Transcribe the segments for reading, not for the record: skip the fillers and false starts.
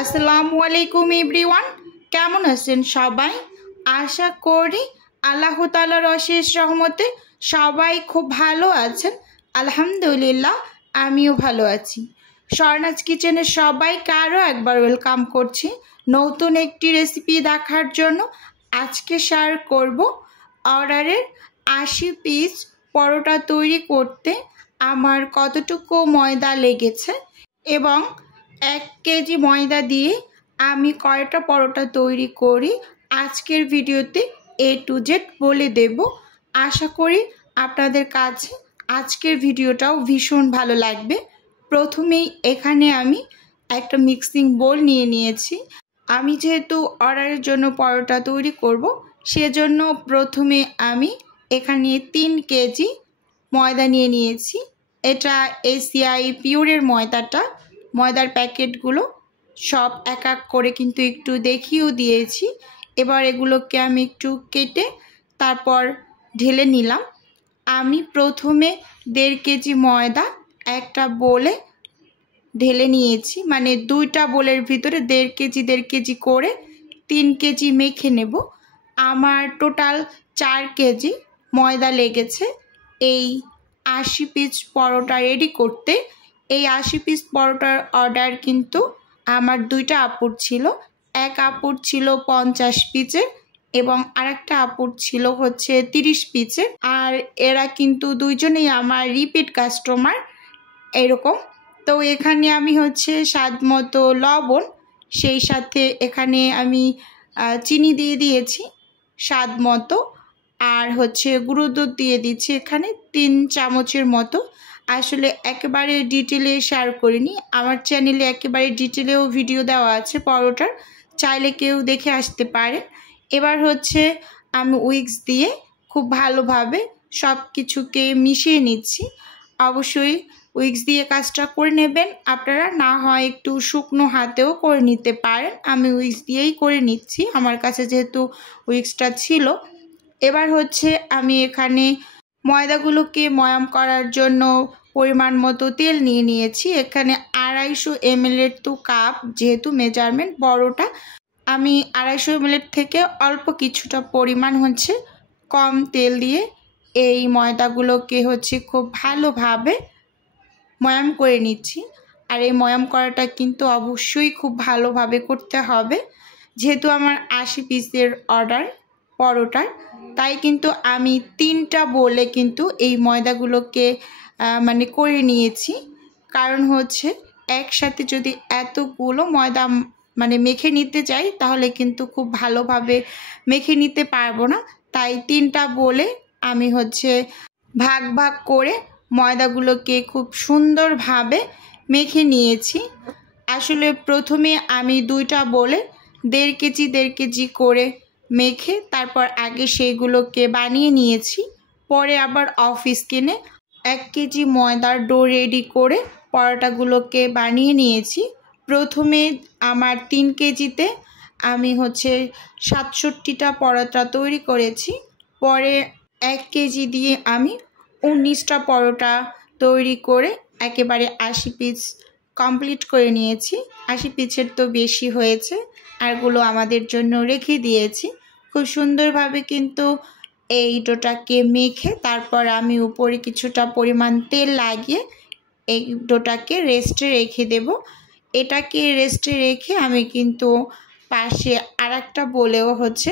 আসসালামু আলাইকুম এভরিওয়ান, কেমন আছেন সবাই? আশা করি আল্লাহ তাআলার অশেষ রহমতে সবাই খুব ভালো আছেন। আলহামদুলিল্লাহ, আমিও ভালো আছি। স্বর্ণাজ কিচেনে সবাইকে আরও একবার ওয়েলকাম করছি নতুন একটি রেসিপি দেখার জন্য। আজকে শেয়ার করব অর্ডারের 80 পিস পরোটা তৈরি করতে আমার কতটুকু ময়দা লেগেছে এবং 1 কেজি ময়দা দিয়ে আমি কয়টা পরোটা তৈরি করি আজকের ভিডিওতে A to Z বলে দেব। আশা করি আপনাদের কাছে আজকের ভিডিওটাও ভীষণ ভালো লাগবে। প্রথমেই এখানে আমি একটা মিক্সিং বোল নিয়ে নিয়েছি। আমি যেহেতু অর্ডারের জন্য পরোটা তৈরি করব, সেজন্য প্রথমে আমি এখানে 3 কেজি ময়দা নিয়ে নিয়েছি। এটা এসিআই পিওরের ময়দার প্যাকেটগুলো সব এক এক করে কিন্তু একটু দেখিয়েও দিয়েছি। এবার এগুলোকে আমি একটু কেটে তারপর ঢেলে নিলাম। আমি প্রথমে 1.5 কেজি ময়দা একটা বোলে ঢেলে নিয়েছি, মানে 2টা বোলের ভিতরে 1.5 কেজি করে 3 কেজি মেখে নেব। আমার টোটাল 4 কেজি ময়দা লেগেছে এই 80 পিস পরোটা রেডি করতে। এই 80 পিস পরোটার অর্ডার কিন্তু আমার 2টা আপুর ছিল। এক আপুর ছিল 50 পিসের এবং আরেকটা আপুর ছিল হচ্ছে 30 পিসের। আর এরা কিন্তু দুইজনেই আমার রিপিট কাস্টমার এরকম। তো এখানে আমি হচ্ছে স্বাদ মতো লবণ, সেই সাথে এখানে আমি চিনি দিয়ে দিয়েছি স্বাদ মতো, আর হচ্ছে গুঁড়ো দুধ দিয়ে দিচ্ছি এখানে 3 চামচের মতো। আসলে একেবারে ডিটেলে শেয়ার করিনি, আমার চ্যানেলে একেবারে ডিটেলেও ভিডিও দেওয়া আছে পরোটার, চাইলে কেউ দেখে আসতে পারে। এবার হচ্ছে আমি উইক্স দিয়ে খুব ভালোভাবে সব কিছুকে মিশিয়ে নিচ্ছি। অবশ্যই উইক্স দিয়ে কাজটা করে নেবেন আপনারা, না হয় একটু শুকনো হাতেও করে নিতে পারেন। আমি উইক্স দিয়েই করে নিচ্ছি, আমার কাছে যেহেতু উইক্সটা ছিল। এবার হচ্ছে আমি এখানে ময়দাগুলোকে ময়াম করার জন্য পরিমাণ মতো তেল নিয়ে নিয়েছি। এখানে 250 ml তো কাপ, যেহেতু মেজারমেন্ট বড়টা, আমি 250 ml থেকে অল্প কিছুটা পরিমাণ হচ্ছে কম তেল দিয়ে এই ময়দাগুলোকে হচ্ছে খুব ভালোভাবে ময়াম করে নিচ্ছি। আর এই ময়াম করাটা কিন্তু অবশ্যই খুব ভালোভাবে করতে হবে, যেহেতু আমার 80 পিসের অর্ডার পরোটার, তাই কিন্তু আমি 3টা বলে কিন্তু এই ময়দাগুলোকে মানে করে নিয়েছি। কারণ হচ্ছে একসাথে যদি এতগুলো ময়দা মানে মেখে নিতে চাই তাহলে কিন্তু খুব ভালোভাবে মেখে নিতে পারবো না। তাই 3টা বলে আমি হচ্ছে ভাগ ভাগ করে ময়দাগুলোকে খুব সুন্দরভাবে মেখে নিয়েছি। আসলে প্রথমে আমি 2টা বলে 1.5 কেজি করে মেখে তারপর আগে সেইগুলোকে বানিয়ে নিয়েছি। পরে আবার অফিস কিনে 1 কেজি ময়দার ডো রেডি করে পরোটাগুলোকে বানিয়ে নিয়েছি। প্রথমে আমার 3 কেজিতে আমি হচ্ছে 67টা পরোটা তৈরি করেছি। পরে 1 কেজি দিয়ে আমি 19টা পরোটা তৈরি করে একেবারে 80 পিস কমপ্লিট করে নিয়েছি। 80 পিসের তো বেশি হয়েছে, আরগুলো আমাদের জন্য রেখে দিয়েছি। খুব সুন্দরভাবে কিন্তু এই ডোটাকে মেখে তারপর আমি উপরে কিছুটা পরিমাণ তেল লাগিয়ে এই ডোটাকে রেস্টে রেখে দেব। এটাকে রেস্টে রেখে আমি কিন্তু পাশে আরেকটা বলেও হচ্ছে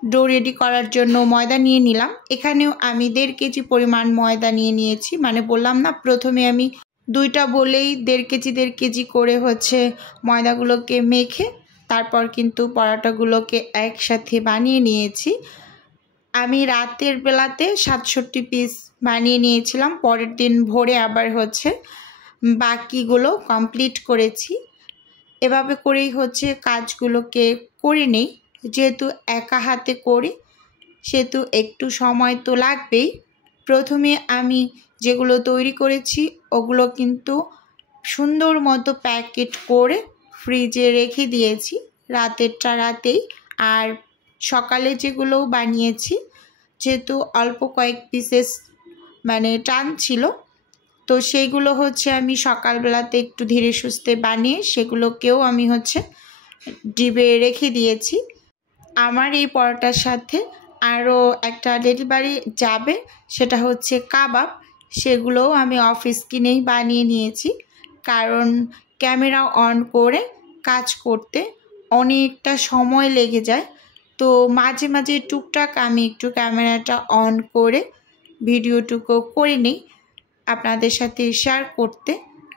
ডো রেডি করার জন্য ময়দা নিয়ে নিলাম। এখানেও আমি 1.5 কেজি পরিমাণ ময়দা নিয়ে নিয়েছি, মানে বললাম না প্রথমে আমি 2টা বলেই 1.5 কেজি করে হচ্ছে ময়দাগুলোকে মেখে তারপর কিন্তু পরোটাগুলোকে একসাথে বানিয়ে নিয়েছি। আমি রাতের বেলাতে 67 পিস বানিয়ে নিয়েছিলাম, পরের দিন ভোরে আবার হচ্ছে বাকিগুলো কমপ্লিট করেছি। এভাবে করেই হচ্ছে কাজগুলোকে করে নেই, যেহেতু একা হাতে করি সেহেতু একটু সময় তো লাগবেই। প্রথমে আমি যেগুলো তৈরি করেছি ওগুলো কিন্তু সুন্দর মতো প্যাকেট করে ফ্রিজে রেখে দিয়েছি রাতেরটা রাতেই। আর সকালে যেগুলো বানিয়েছি যেহেতু অল্প কয়েক পিসেস মানে টান ছিল। তো সেইগুলো হচ্ছে আমি সকালবেলাতে একটু ধীরে সুস্থে বানিয়ে সেগুলোকেও আমি হচ্ছে ডিবে রেখে দিয়েছি। আমার এই পরোটার সাথে আরও একটা ডেলিভারি যাবে, সেটা হচ্ছে কাবাব। সেগুলোও আমি অফিস কিনেই বানিয়ে নিয়েছি, কারণ ক্যামেরা অন করে কাজ করতে অনেকটা সময় লেগে যায়। তো মাঝে মাঝে টুকটাক আমি একটু ক্যামেরাটা অন করে ভিডিওটুকু করে নিই আপনাদের সাথে শেয়ার করতে,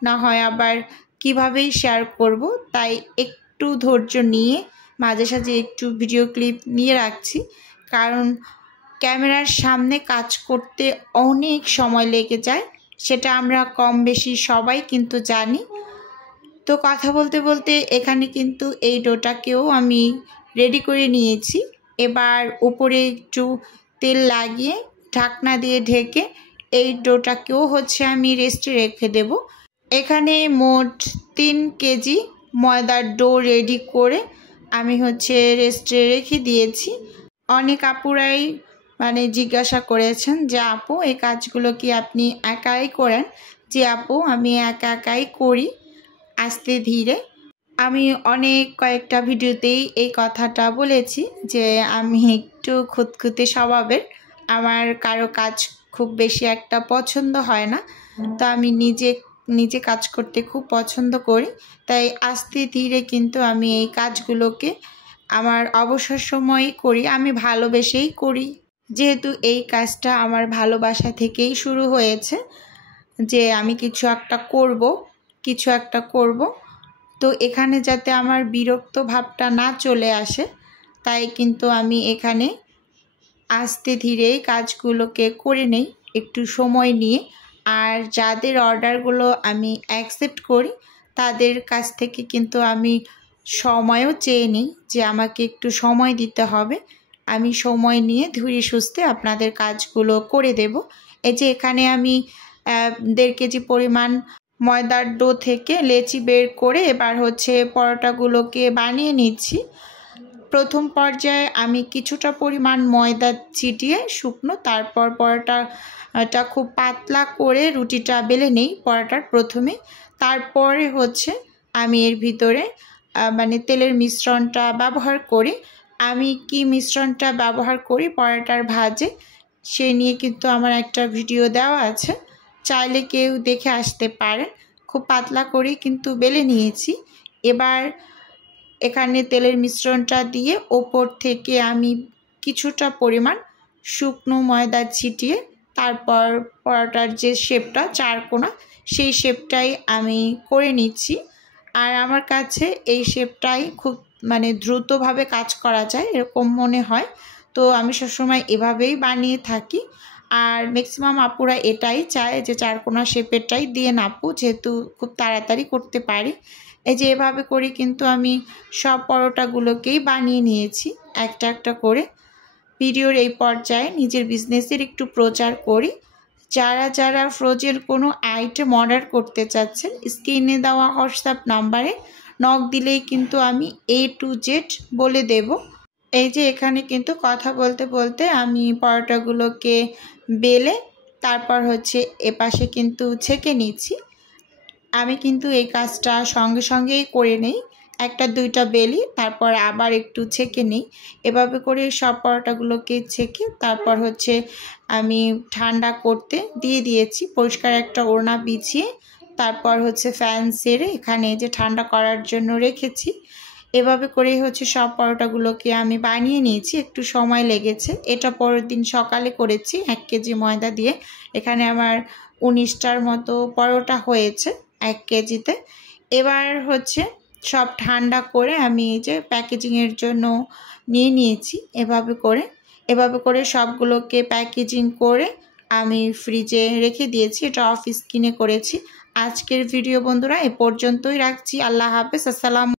না হয় আবার কিভাবেই শেয়ার করব, তাই একটু ধৈর্য নিয়ে মাঝে সাঝে একটু ভিডিও ক্লিপ নিয়ে রাখছি। কারণ ক্যামেরার সামনে কাজ করতে অনেক সময় লেগে যায়, সেটা আমরা কম বেশি সবাই কিন্তু জানি। তো কথা বলতে বলতে এখানে কিন্তু এই ডোটাকেও আমি রেডি করে নিয়েছি। এবার উপরে একটু তেল লাগিয়ে ঢাকনা দিয়ে ঢেকে এই ডোটাকেও হচ্ছে আমি রেস্টে রেখে দেব। এখানে মোট 3 কেজি ময়দার ডো রেডি করে আমি হচ্ছে রেস্টে রেখে দিয়েছি। অনেক আপুরাই মানে জিজ্ঞাসা করেছেন যে আপু এই কাজগুলো কি আপনি একাই করেন? যে আপু আমি একাই করি, আস্তে ধীরে। আমি কয়েকটা ভিডিওতেই এই কথাটা বলেছি যে আমি একটু খুঁতখুঁতে স্বভাবের, আমার কারো কাজ খুব বেশি একটা পছন্দ হয় না। তো আমি নিজে কাজ করতে খুব পছন্দ করি, তাই আস্তে ধীরে কিন্তু আমি এই কাজগুলোকে আমার অবসর সময়ে করি, আমি ভালোবেসেই করি। যেহেতু এই কাজটা আমার ভালোবাসা থেকেই শুরু হয়েছে যে আমি কিছু একটা করব। তো এখানে যাতে আমার বিরক্ত ভাবটা না চলে আসে, তাই কিন্তু আমি এখানে আস্তে ধীরে কাজগুলোকে করে নেই একটু সময় নিয়ে। আর যাদের অর্ডারগুলো আমি অ্যাকসেপ্ট করি তাদের কাছ থেকে কিন্তু আমি সময়ও চেয়ে নিই যে আমাকে একটু সময় দিতে হবে, আমি সময় নিয়ে ধীরে সুস্থে আপনাদের কাজগুলো করে দেব। এই যে এখানে আমি 1.5 কেজি পরিমাণ ময়দার ডো থেকে লেচি বের করে এবার হচ্ছে পরোটাগুলোকে বানিয়ে নিচ্ছি। প্রথম পর্যায়ে আমি কিছুটা পরিমাণ ময়দা ছিটিয়ে শুকনো, তারপর পরোটাটা খুব পাতলা করে রুটিটা বেলে নেই পরোটার প্রথমে। তারপরে হচ্ছে আমি এর ভিতরে মানে তেলের মিশ্রণটা ব্যবহার করি। আমি কি মিশ্রণটা ব্যবহার করি পরোটার ভাজে সে নিয়ে কিন্তু আমার একটা ভিডিও দেওয়া আছে, চাইলে কেউ দেখে আসতে পারেন। খুব পাতলা করে কিন্তু বেলে নিয়েছি। এবার এখানে তেলের মিশ্রণটা দিয়ে ওপর থেকে আমি কিছুটা পরিমাণ শুকনো ময়দা ছিটিয়ে তারপর পরোটার যে শেপটা চারকোনা সেই শেপটাই আমি করে নিচ্ছি। আর আমার কাছে এই শেপটাই খুব মানে দ্রুতভাবে কাজ করা যায় এরকম মনে হয়, তো আমি সবসময় এভাবেই বানিয়ে থাকি। আর ম্যাক্সিমাম আপুরা এটাই চায় যে চারকোনা শেপেরটাই দিয়ে নাপু, যেহেতু খুব তাড়াতাড়ি করতে পারি। এই যে এভাবে করে কিন্তু আমি সব পরোটাগুলোকেই বানিয়ে নিয়েছি একটা একটা করে। ভিডিওর এই পর্যায়ে নিজের বিজনেসের একটু প্রচার করি। যারা ফ্রোজেন কোনো আইটেম অর্ডার করতে চাচ্ছেন স্ক্রিনে দেওয়া হোয়াটসঅ্যাপ নাম্বারে নক দিলেই কিন্তু আমি A to Z বলে দেব। এই যে এখানে কিন্তু কথা বলতে বলতে আমি পরোটাগুলোকে বেলে তারপর হচ্ছে এপাশে কিন্তু ছেঁকে নিচ্ছি। আমি কিন্তু এই কাজটা সঙ্গেই করে নেই, একটা দুইটা বেলি তারপর আবার একটু ছেঁকে নিই। এভাবে করে সব পরোটাগুলোকে ছেঁকে তারপর হচ্ছে আমি ঠান্ডা করতে দিয়ে দিয়েছি, পরিষ্কার একটা ওড়না বিছিয়ে তারপর হচ্ছে ফ্যান ছেড়ে এখানে যে ঠান্ডা করার জন্য রেখেছি। এভাবে করেই হচ্ছে সব পরোটাগুলোকে আমি বানিয়ে নিয়েছি, একটু সময় লেগেছে। এটা পরের দিন সকালে করেছি 1 কেজি ময়দা দিয়ে। এখানে আমার 19টার মতো পরোটা হয়েছে 1 কেজিতে। এবার হচ্ছে সব ঠান্ডা করে আমি এই যে প্যাকেজিংয়ের জন্য নিয়ে নিয়েছি। এভাবে করে সবগুলোকে প্যাকেজিং করে আমি ফ্রিজে রেখে দিয়েছি। এটা অফিস কিনে করেছি। আজকের ভিডিও বন্ধুরা এ পর্যন্তই রাখছি। আল্লাহ হাফেজ। আসসালাম।